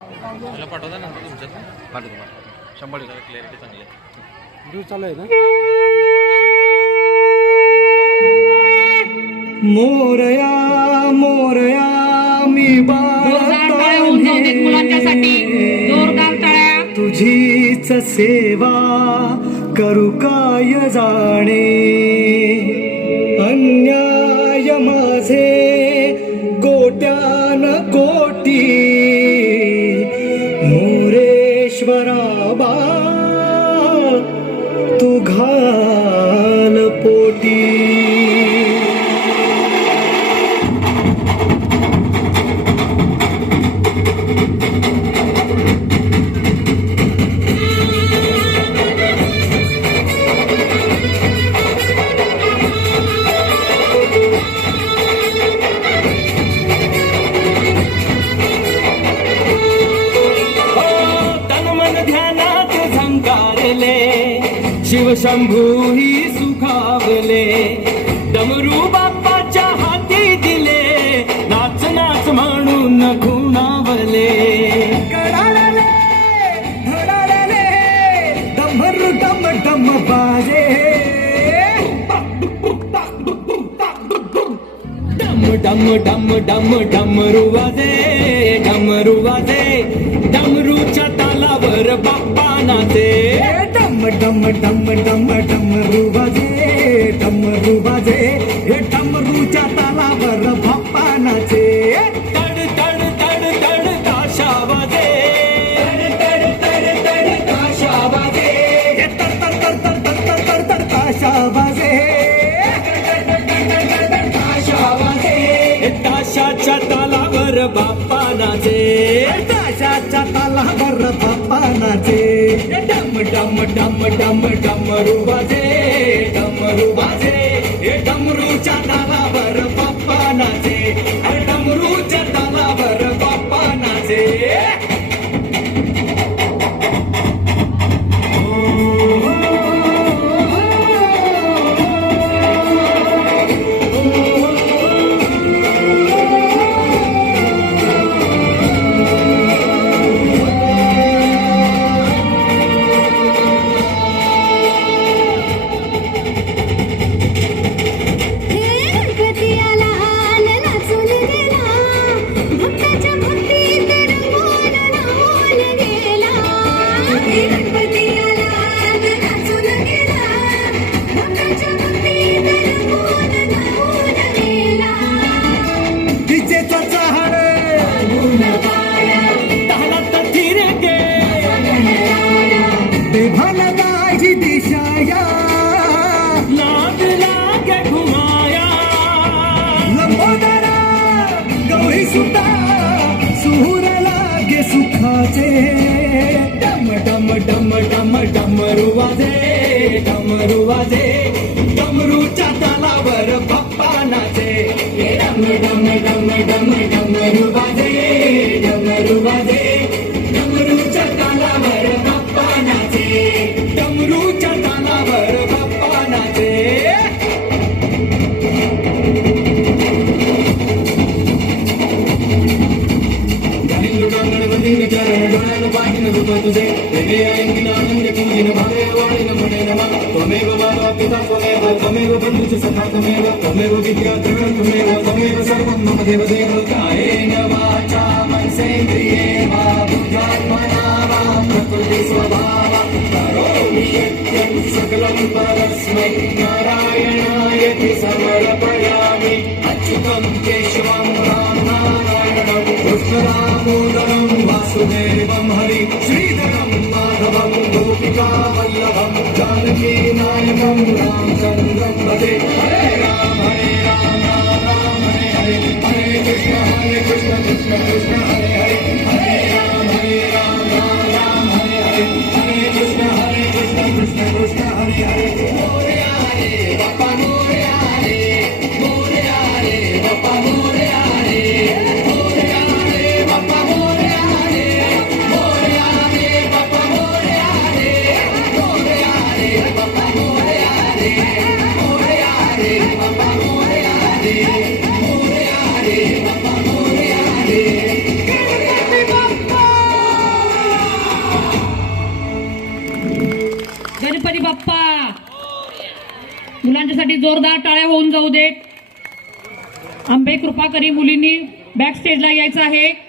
मला पाठवता नंतर तुमच्यात पाठवतो 100% क्लॅरिटी चांगली आहे. ड्यू चालू आहे ना. मोरया मोरया मी तुझीच सेवा करू काय जाणे. अन्याय माझे कोट्यान कोटी मोरेश्वरा बा तू घाल पोटी. शिवशंभू ही सुखावले डमरू बाप्पाच्या हाती दिले. नाच नाच म्हणून खुणावले. कडाळले धडाळले डमरू डम डम बाजे. डम डम डम डम डमरू वाजे डमरू वाजे. डमरूच्या तालावर बाप्पा नाचे. डम डम डम डम डमरू वाजे डमरू वाजे. हे डमरूच्या तालावर बाप्पा नाचे. तड तड तड तड ताशा वाजे. तड तड तड ताशा वाजे. हे तर तर तर तर तर तर तर तर ताशा वाजे. ताशा वाजे. हे ताशाच्या तालावर बाप्पा नाचे. ताशाच्या तालावर बाप्पा नाचे. डम डम डम डम डमरू वाजे डमरू वाजे. हे डमरूच्या तालावर बाप्पा नाचे. डमरूच्या तालावर बाप्पा नाचे. दिशाया लाग लागे घुमाया. लंबोदरा गवळी सुटा सुर लागे सुखाचे. डम डम डम डम डमरू वाजे डमरू वाजे. डमरूच्या तालावर बाप्पा नाचे. डम डम डम डम डमरू वाजे डमरू वाजे. डमरूच्या तालावर बाप्पा नाचे. डमरूच्या तालावर बाप्पा नाचे. डोळ्यानं पाहिन रूप तुझे. वेगळे ऐकिन आनंद पूजिन भावे वाळीन म्हणे नमा. त्वमेव माता पिता त्वमेव त्वमेव बंधुश्च सखा त्वमेव त्वमेव विद्या द्रविणं त्वमेव त्वमेव सर्वं मम देवदेव. कायेन वाचा मनसेन्द्रिये वा बुद्ध्यात्मना वा प्रकृति स्वभावात् करोमि यत्किं सकलं परस्मै नारायणायति समर्पयामि. अच्युतं केशवं राम नारायणं कृष्णदामोदरं वासुदेवं हरि. श्रीधरं माधवं गोपिका वल्लभं जानकी नायकं रामचन्द्रं भजे. हरे राम राम राम हरे हरे. हरे कृष्ण कृष्ण कृष्ण हरे हरे. हरे राम राम हरे हरे. हरे कृष्ण कृष्ण कृष्ण हरे हरे. मोरया रे बाप्पा मोरया रे. मोरया रे बाप्पा मोरया रे. मोरया रे बाप्पा मोरया रे. मोरया रे बाप्पा मोरया रे. मोरया रे बाप्पा मोरया रे. मोरया गणपती बाप्पा. मुलांच्यासाठी जोरदार टाळ्या होऊन जाऊ देत. आंबे कृपा करी मुलींनी बॅक स्टेजला यायचं आहे.